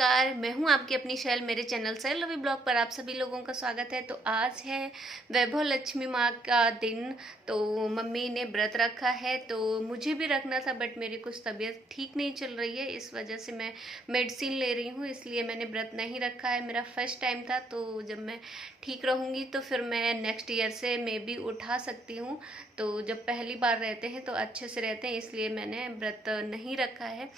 नमस्कार, मैं हूं आपकी अपनी शैल। मेरे चैनल शैल रवि ब्लॉग पर आप सभी लोगों का स्वागत है। तो आज है वैभव लक्ष्मी माँ का दिन। तो मम्मी ने व्रत रखा है, तो मुझे भी रखना था, बट मेरी कुछ तबीयत ठीक नहीं चल रही है। इस वजह से मैं मेडिसिन ले रही हूँ, इसलिए मैंने व्रत नहीं रखा है। मेरा फर्स्ट टाइम था, तो जब मैं ठीक रहूँगी तो फिर मैं नेक्स्ट ईयर से मे बी उठा सकती हूँ। तो जब पहली बार रहते हैं तो अच्छे से रहते हैं, इसलिए मैंने व्रत नहीं रखा है।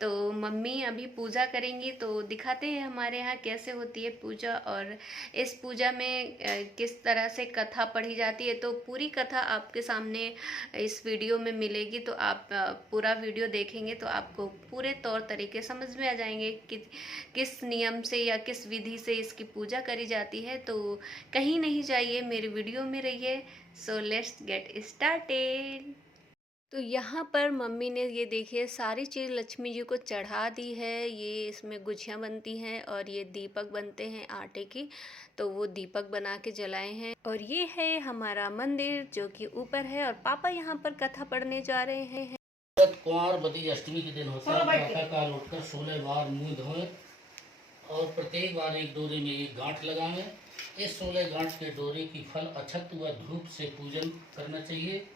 तो मम्मी अभी पूजा करेंगी, तो दिखाते हैं हमारे यहाँ कैसे होती है पूजा, और इस पूजा में किस तरह से कथा पढ़ी जाती है। तो पूरी कथा आपके सामने इस वीडियो में मिलेगी, तो आप पूरा वीडियो देखेंगे तो आपको पूरे तौर तरीके समझ में आ जाएंगे कि किस नियम से या किस विधि से इसकी पूजा करी जाती है। तो कहीं नहीं जाइए, मेरे वीडियो में रहिए। So let's get started. तो यहाँ पर मम्मी ने ये देखिए सारी चीज़ लक्ष्मी जी को चढ़ा दी है। ये इसमें गुझियाँ बनती हैं और ये दीपक बनते हैं आटे की, तो वो दीपक बना के जलाए हैं। और ये है हमारा मंदिर जो कि ऊपर है, और पापा यहाँ पर कथा पढ़ने जा रहे हैं। कुंवर बदी अष्टमी के दिन होता है। प्रातःकाल उठकर 16 बार मुंह धोए और प्रत्येक बार एक डोरे में एक गांठ लगावें। इस 16 गांठ के डोरे की फल अक्षत व धूप से पूजन करना चाहिए।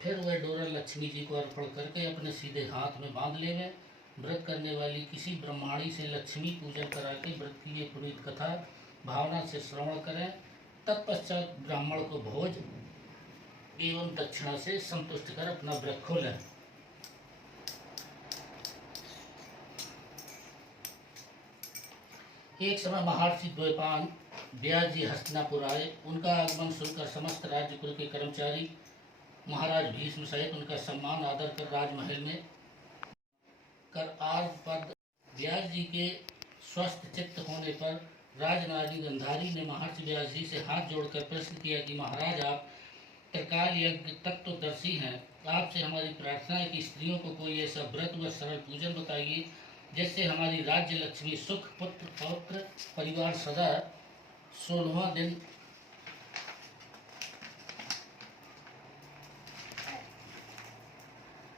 फिर वह डोरा लक्ष्मी जी को अर्पण करके अपने सीधे हाथ में बांध लेवें। व्रत करने वाली किसी ब्रह्माणी से लक्ष्मी पूजन करा के व्रत की ये पुनीत कथा भावना से श्रवण करें। तत्पश्चात ब्राह्मण को भोज एवं दक्षिणा से संतुष्ट कर अपना व्रत खोलें। एक समय महर्षि द्वैपायन व्यास जी हस्तिनापुर आए। उनका आगमन सुनकर समस्त राज्य कुल के कर्मचारी महाराज भीष्म सहित उनका सम्मान आदर कर राजमहल में कर आर्घ पद। व्यास जी के स्वस्थ चित्त होने पर राजनारी गंधारी ने महर्षि व्यास जी से हाथ जोड़कर प्रश्न किया कि महाराज, आप त्रिकाल यज्ञ तत्वदर्शी हैं। आपसे हमारी प्रार्थना है कि स्त्रियों को कोई ऐसा व्रत व सरल पूजन बताइए जिससे हमारी राज्य लक्ष्मी सुख, पुत्र पौत्र परिवार सदा 16वां दिन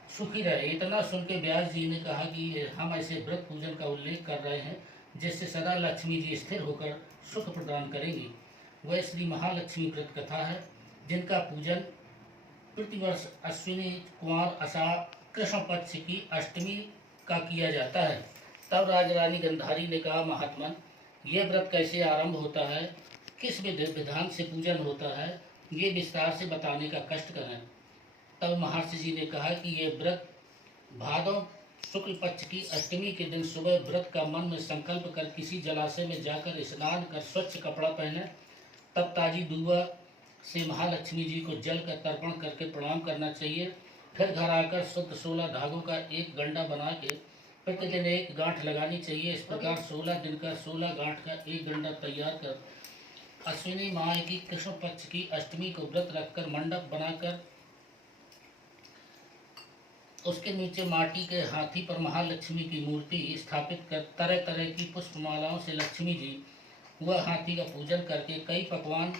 सुखी रहे। इतना सुन के व्यास जी ने कहा कि हम ऐसे व्रत पूजन का उल्लेख कर रहे हैं जिससे सदा लक्ष्मी जी स्थिर होकर सुख प्रदान करेंगी। वह श्री महालक्ष्मी व्रत कथा है जिनका पूजन प्रतिवर्ष अश्विनी कुमार आषाढ़ कृष्ण पक्ष की अष्टमी का किया जाता है। तब राजरानी गंधारी ने कहा, महात्मन, यह व्रत कैसे आरंभ होता है, किस विधान से पूजन होता है, ये विस्तार से बताने का कष्ट करें। तब महर्षि जी ने कहा कि यह व्रत भादव शुक्ल पक्ष की अष्टमी के दिन सुबह व्रत का मन में संकल्प कर किसी जलाशय में जाकर स्नान कर स्वच्छ कपड़ा पहने, तब ताजी दुआ से महालक्ष्मी जी को जल का तर्पण करके प्रणाम करना चाहिए। फिर घर आकर शुद्ध 16 धागों का एक गंडा बना के प्रतिदिन एक गांठ लगानी चाहिए। इस प्रकार 16 दिन का 16 गांठ का एक गंडा तैयार कर अश्विनी माह की कृष्ण पक्ष की अष्टमी को व्रत रखकर मंडप बनाकर उसके नीचे माटी के हाथी पर महालक्ष्मी की मूर्ति स्थापित कर तरह तरह की पुष्पमालाओं से लक्ष्मी जी व हाथी का पूजन करके कई पकवान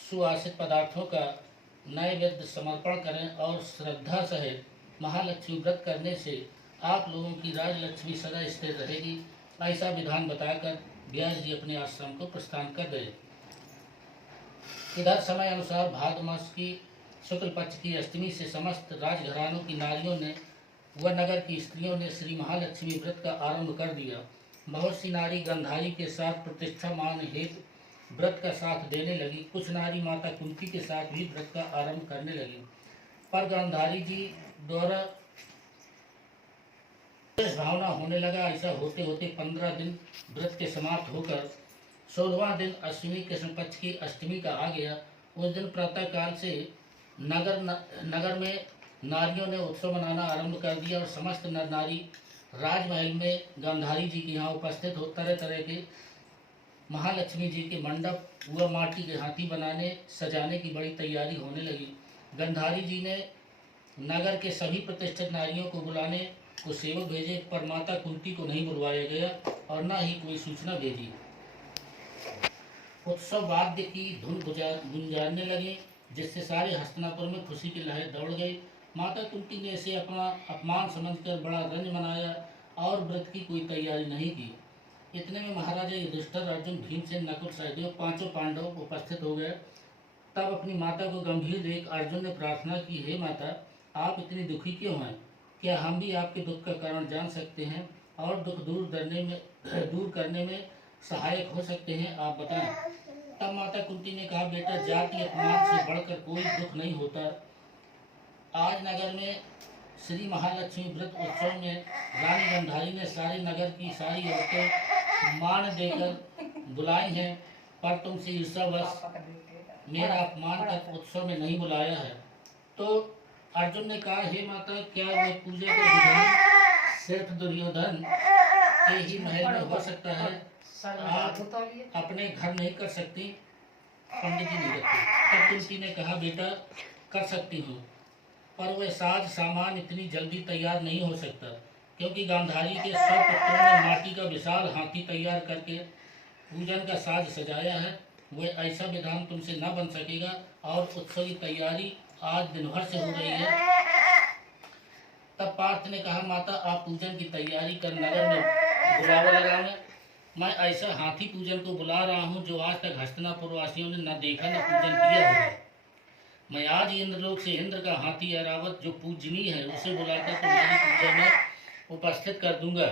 सुवासित पदार्थों का नैवेद्य समर्पण करें। और श्रद्धा सहित महालक्ष्मी व्रत करने से आप लोगों की राजलक्ष्मी सदा स्थिर रहेगी। ऐसा विधान बताकर व्यास जी अपने आश्रम को प्रस्थान कर गए। इधर समय अनुसार भाद्र मास की शुक्ल पक्ष की अष्टमी से समस्त राजघरानों की नारियों ने व नगर की स्त्रियों ने श्री महालक्ष्मी व्रत का आरंभ कर दिया। बहुत सी नारी गंधारी के साथ प्रतिष्ठा मान हेतु व्रत का साथ देने लगी। कुछ नारी माता कुंती के साथ भी व्रत का आरंभ करने लगी, पर गंधारी जी द्वारा भावना होने लगा। ऐसा होते होते 15 दिन व्रत के समाप्त होकर 16वां दिन अश्विनी कृष्ण पक्ष की अष्टमी का आ गया। उस दिन प्रातः काल से नगर में नारियों ने उत्सव मनाना आरंभ कर दिया और समस्त नर नारी राजमहल में गंधारी जी के यहाँ उपस्थित हो तरह तरह के महालक्ष्मी जी के मंडप व माटी के हाथी बनाने सजाने की बड़ी तैयारी होने लगी। गंधारी जी ने नगर के सभी प्रतिष्ठित नारियों को बुलाने को सेवक भेजे, पर माता कुंती को नहीं बुलवाया गया और न ही कोई सूचना भेजी। उत्सव वाद्य की धुन गुंजारने लगे, जिससे सारे हस्तिनापुर में खुशी की लहर दौड़ गई। माता कुंती ने इसे अपना अपमान समझकर बड़ा रंज मनाया और व्रत की कोई तैयारी नहीं की। इतने में महाराजा युधिष्ठिर, अर्जुन, भीमसेन, नकुल, सहदेव पांचों पांडव उपस्थित हो गए। तब अपनी माता को गंभीर देख अर्जुन ने प्रार्थना की, हे माता, आप इतनी दुखी क्यों हैं? क्या हम भी आपके दुख का कारण जान सकते हैं और दुख दूर करने में सहायक हो सकते हैं? आप बताएं। तब माता कुंती ने कहा, बेटा, जाति अपमान से बढ़कर कोई दुख नहीं होता। आज नगर में श्री महालक्ष्मी व्रत उत्सव में रानी गंधारी ने सारे नगर की सारी औरतें मान देकर बुलाई हैं, पर तुमसे ईर्ष्यावश मेरा अपमान कर उत्सव में नहीं बुलाया है। तो अर्जुन ने कहा, हे माता, क्या वह पूजा का विधान सिर्फ दुर्योधन के ही महल में हो सकता है? आप अपने घर नहीं कर सकती? पंडित जी नहीं रखते। तब कुंती ने कहा, बेटा, कर सकती हूँ, पर वह साज सामान इतनी जल्दी तैयार नहीं हो सकता, क्योंकि गांधारी के 100 पुत्रों ने माटी का विशाल हाथी तैयार करके पूजन का साज सजाया है। वह ऐसा विधान तुमसे न बन सकेगा और उत्सव की तैयारी आज दिन भर से हो रही है। तब पार्थ ने कहा, माता, आप पूजन की तैयारी कर नगर में बुलावा लगाएं। मैं ऐसा हाथी पूजन को बुला रहा हूँ जो आज तक हस्तिनापुर वासियों ने न देखा न पूजन किया होगा। मैं आज इंद्रलोक से इंद्र का हाथी ऐरावत, जो पूजनीय है, उसे बुलाकर तुम्हारी पूजा में उपस्थित कर दूंगा।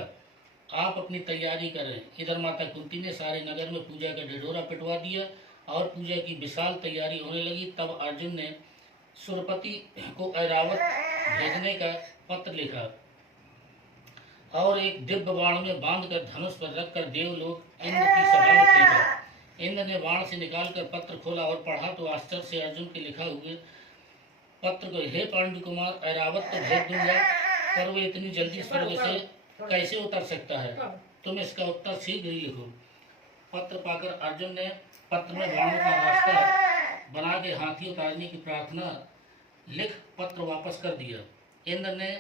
आप अपनी तैयारी करें। इधर माता कुंती ने सारे नगर में पूजा का ढिढोरा पिटवा दिया और पूजा की विशाल तैयारी होने लगी। तब अर्जुन ने सुरपति को ऐरावत भेजने का पत्र लिखा और एक दिव्य बाण में बांधकर धनुष पर रखकर देवलोक इंद्र की सभा में फेंका। इंद्र ने बाण से निकालकर पत्र खोला और पढ़ा तो आश्चर्य से अर्जुन के लिखा हुए पत्र को, हे पांडु कुमार, ऐरावत तो भेज दूंगा, पर वो इतनी जल्दी स्वर्ग से कैसे उतर सकता है? तुम इसका उत्तर शीघ्र ही लिखो। पत्र पाकर अर्जुन ने पत्र में बाणों का रास्ता बना के हाथी उतारने की प्रार्थना लिख पत्र वापस कर दिया। इंद्र ने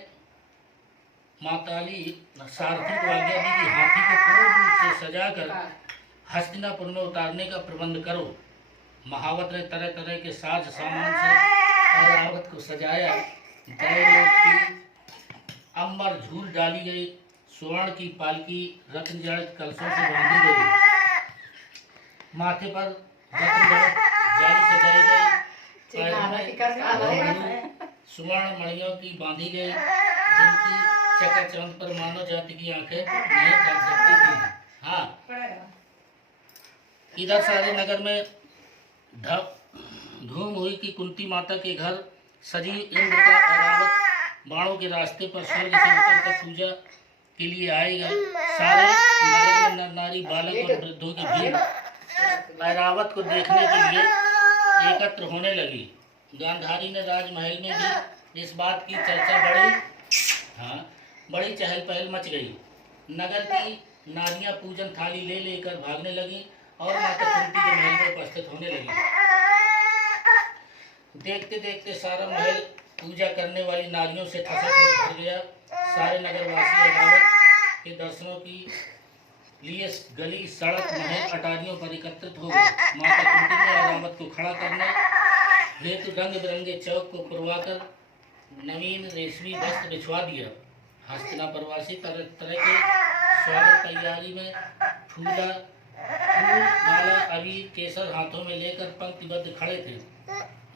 माताली सारथी को आज्ञा दी कि हाथी को पूर्ण रूप से सजाकर हस्तिनापुर में उतारने का प्रबंध करो। महावत ने तरह तरह के साज सामान से ऐरावत को सजाया। देवलोक की अंबर झूल डाली गई, स्वर्ण की पालकी रत्न जड़ित कलशों से बांधी गई, माथे पर रत्न जड़ित जाली सजाई गई, पैरों में स्वर्ण मणियों की बांधी गई, जिनकी चकाचौंध पर मानव जाति की आंखें नहीं कर सकती थी। हाँ, इधर सारे नगर में धूम हुई कि कुंती माता के घर सजी इंद्र का ऐरावत बाणों के रास्ते पर स्वर्ग से उतरकर पूजा के लिए आएगा। सारे नगर में नर नारी, बालक और वृद्धों की भीड़ ऐरावत को देखने के लिए एकत्र होने लगी। गांधारी ने राजमहल में भी इस बात की चर्चा बड़ी चहल पहल मच गई। नगर की नारियां पूजन थाली ले लेकर भागने लगी और माता कुंती के महल में उपस्थित होने लगी। देखते देखते सारा महल पूजा करने वाली नारियों से ठसाठस भर गया। सारे नगरवासी ऐरावत के दर्शनों के लिए गली, सड़क, महल, अटारियों पर एकत्रित हो गए। माता कुंती ने ऐरावत को खड़ा करने हेतु रंग बिरंगे चौक को पुरवाकर नवीन रेशमी वस्त्र बिछवा दिया। हस्तिनापुर वासी तरह तरह के स्वागत तैयारी में फूल, माला, अबीर, केसर हाथों में लेकर पंक्तिबद्ध खड़े थे।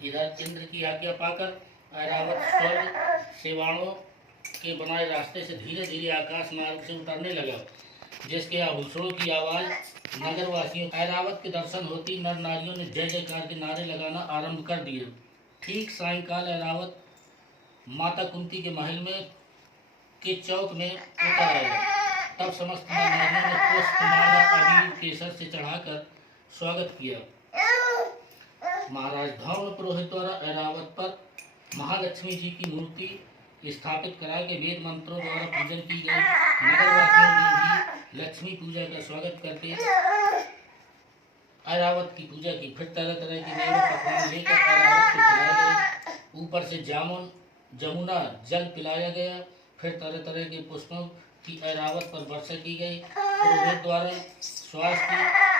इधर इंद्र की आज्ञा पाकर ऐरावत स्वर्ग से बाणों के बनाए रास्ते से धीरे धीरे आकाश मार्ग से उतरने लगा, जिसके आभूषणों की आवाज नगरवासियों। ऐरावत के दर्शन होती नर नारियों ने जय जयकार के नारे लगाना आरंभ कर दिए। ठीक सायंकाल ऐरावत माता कुंती के महल में के चौक में उतर आया। तब समस्त नर नारियों ने पुष्प, माला, अबीर, केसर से चढ़ाकर स्वागत किया। महाराज धौम पुरोहित द्वारा ऐरावत पर महालक्ष्मी जी की मूर्ति स्थापित करा के वेद मंत्रों द्वारा पूजन की गई। नगरवासियों ने भी लक्ष्मी पूजा का स्वागत करके ऐरावत की पूजा की। फिर तरह तरह के नए पकवान लेकर ऐरावत को खिलाए गए। ऊपर से जमुना जल पिलाया गया। फिर तरह तरह के पुष्पों की ऐरावत पर वर्षा की गई। पुरोहित द्वारा स्वास्थ्य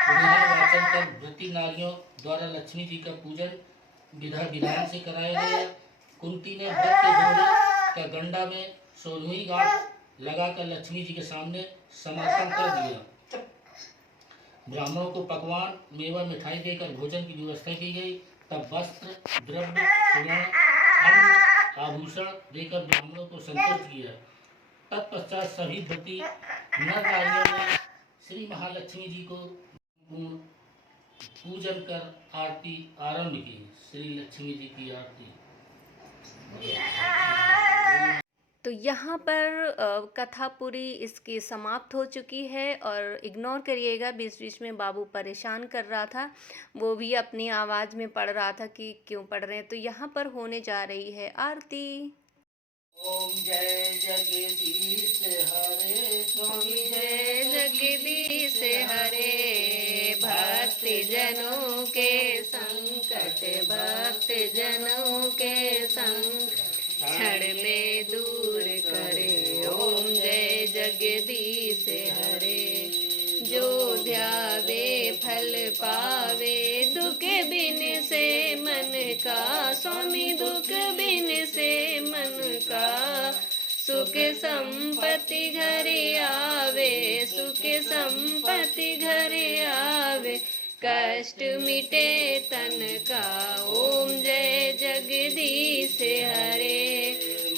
विधान वाचन कर व्रती नारियों द्वारा लक्ष्मी जी का पूजन विधान से कराया गया। कुंती ने व्रत के घोड़े का गंडा में 16वीं गांठ लगाकर लक्ष्मी जी के सामने समापन कर दिया। ब्राह्मणों को पकवान मेवा मिठाई देकर भोजन की व्यवस्था की गई। तब वस्त्र, द्रव्य, सुवर्ण, अन्न, आभूषण देकर ब्राह्मणों को संतुष्ट किया। तत्पश्चात सभी व्रती नर नारियों ने श्री महालक्ष्मी जी को पूर्ण पूजन कर आरती आरंभ की। श्री लक्ष्मी जी की आरती। तो यहाँ पर कथा पूरी इसकी समाप्त हो चुकी है। और इग्नोर करिएगा, बीच बीच में बाबू परेशान कर रहा था, वो भी अपनी आवाज़ में पढ़ रहा था कि क्यों पढ़ रहे हैं। तो यहाँ पर होने जा रही है आरती। ओम जय जगदीश हरे, स्वामी जय जगदीश हरे, भक्ति जनों के संकट, भक्ति जनों के संकट क्षण में दूर करे। ओम जय जगदीश हरे, जो ध्यावे फल पावे, दुख बिन से मन का, स्वामी दुख बिन से मन का, सुख संपत्ति घर आवे, सुख संपत्ति घर आवे, कष्ट मिटे तन का। ओम जय जगदीश हरे,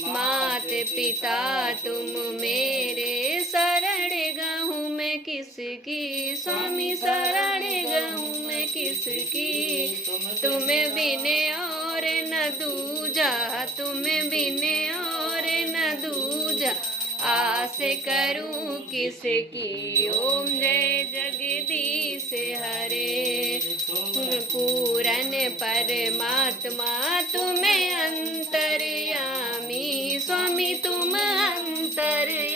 मात पिता तुम मेरे, शरण गहूँ मैं किसकी, स्वामी शरण गहूँ मैं किसकी, तुम बिन और न दूजा, तुम बिन और न दूजा, आस करूं किसकी। ओम जय जगदीश हरे, पूरन परमात्मा तुम्हें अंतर्यामी, स्वामी तुम अंतर्यामी,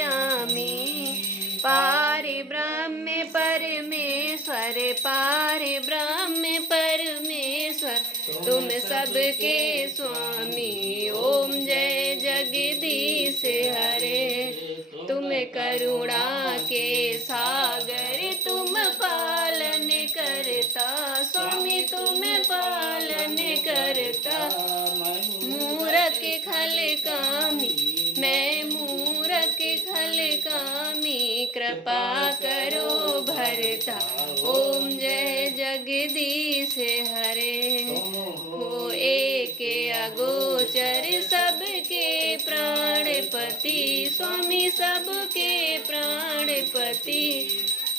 पारि ब्रह्म परमेश्वर, पारि ब्रह्म परमेश्वर, तुम सबके स्वामी। ओम जय जगदीश हरे, तुम करुणा के सागर, तुम पालन करता, स्वामी तुम पालन करता, मूरख खल कामी, मैं मूरख खल कामी, कृपा करो भरता। ओम जय जगदीश हरे, हो एक अगोचर सबके प्राणपति, स्वामी सबके प्राणपति,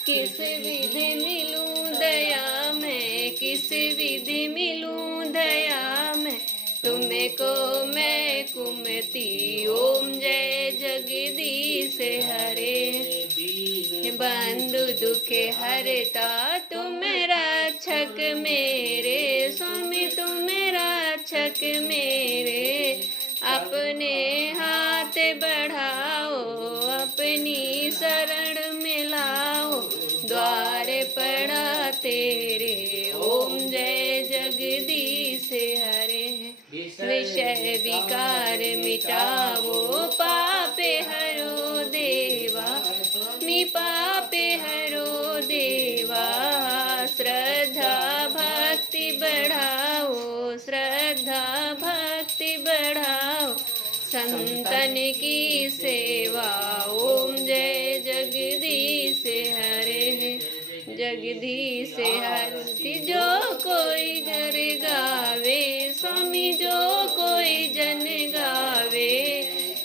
किस विधि मिलूं दया में, किस विधि मिलूं दया में, तुम्हें को मैं कुमति। ओम जय जगदीश हरे, बंधु दुख हरता तुम रक्षक मेरे, स्वामी तुम रक्षक मेरे, अपने हाथ बढ़ाओ, अपनी शरण मिलाओ, द्वार पड़ा तेरे। ओम जय जगदीश हरे, विषय विकार मिटाओ, पापे हरो देवा, मी पापे हरो देवा, श्रद्धा भक्ति बढ़ाओ, श्रद्धा भक्ति बढ़ाओ, संतन की सेवा। ओम जय जगदीश हरे, जगदीश हरि, जो कोई घर गावे, स्वामी जो कोई जन गावे,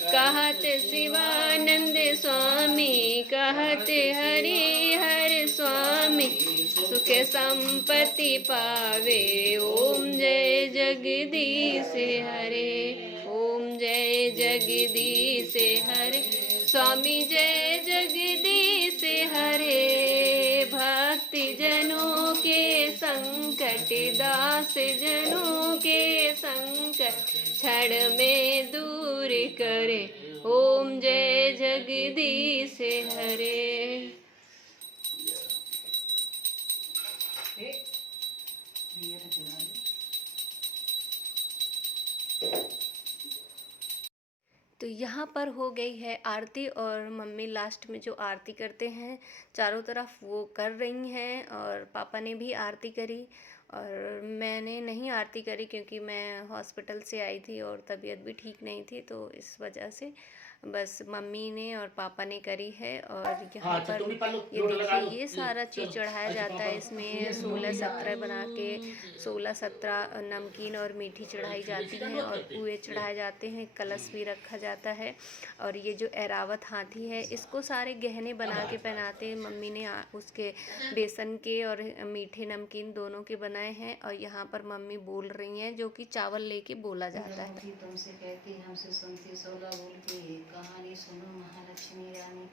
कहत शिवानंद स्वामी, कहत हरि हर स्वामी, सुख संपत्ति पावे। ओम जय जगदीश हरे, ओम जय जगदीश हरे, स्वामी जय जगदीश हरे, भक्ति जनों के संकट, दास जनों के संकट क्षण में दूर करे। ओम जय जगदीश हरे। तो यहाँ पर हो गई है आरती, और मम्मी लास्ट में जो आरती करते हैं चारों तरफ वो कर रही हैं, और पापा ने भी आरती करी, और मैंने नहीं आरती करी क्योंकि मैं हॉस्पिटल से आई थी और तबीयत भी ठीक नहीं थी, तो इस वजह से बस मम्मी ने और पापा ने करी है। और यहाँ हाँ, अच्छा पर तुम भी पालो, ये लोट लगा लो। देखिए ये सारा चीज़ चलो, चढ़ाया अच्छा जाता है। पापा इसमें 16-17 बना के 16-17 नमकीन और मीठी चढ़ाई जाती हैं और पुए चढ़ाए जाते हैं। कलश भी रखा जाता है। और ये जो ऐरावत हाथी है इसको सारे गहने बना के पहनाते हैं। मम्मी ने उसके बेसन के और मीठे नमकीन दोनों के बनाए हैं। और यहाँ पर मम्मी बोल रही हैं, जो कि चावल लेके बोला जाता है। तुमसे कहती हमसे सुनती 16 बोल के कहानी सुनो महालक्ष्मी रानी।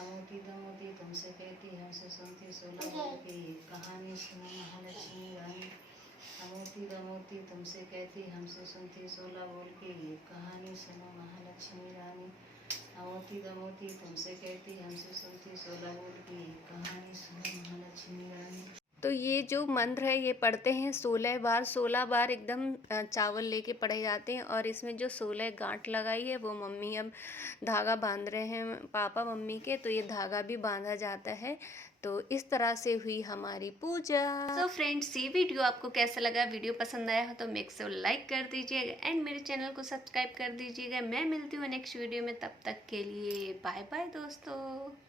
अमोती दमोती तुमसे कहती हमसे सुनती 16 बोल के कहानी सुनो महालक्ष्मी रानी। अमोती दमोती तुमसे कहती हमसे सुनती 16 बोल के कहानी सुनो महालक्ष्मी रानी। अमोती दमोती तुमसे कहती हमसे सुनती 16 बोल के कहानी सुनो महालक्ष्मी रानी। तो ये जो मंत्र है ये पढ़ते हैं 16 बार। 16 बार एकदम चावल लेके पढ़े जाते हैं। और इसमें जो 16 गांठ लगाई है वो मम्मी अब धागा बांध रहे हैं पापा मम्मी के, तो ये धागा भी बांधा जाता है। तो इस तरह से हुई हमारी पूजा। तो फ्रेंड्स, ये वीडियो आपको कैसा लगा? वीडियो पसंद आया हो तो मेक श्योर लाइक कर दीजिएगा एंड मेरे चैनल को सब्सक्राइब कर दीजिएगा। मैं मिलती हूँ नेक्स्ट वीडियो में, तब तक के लिए बाय बाय दोस्तों।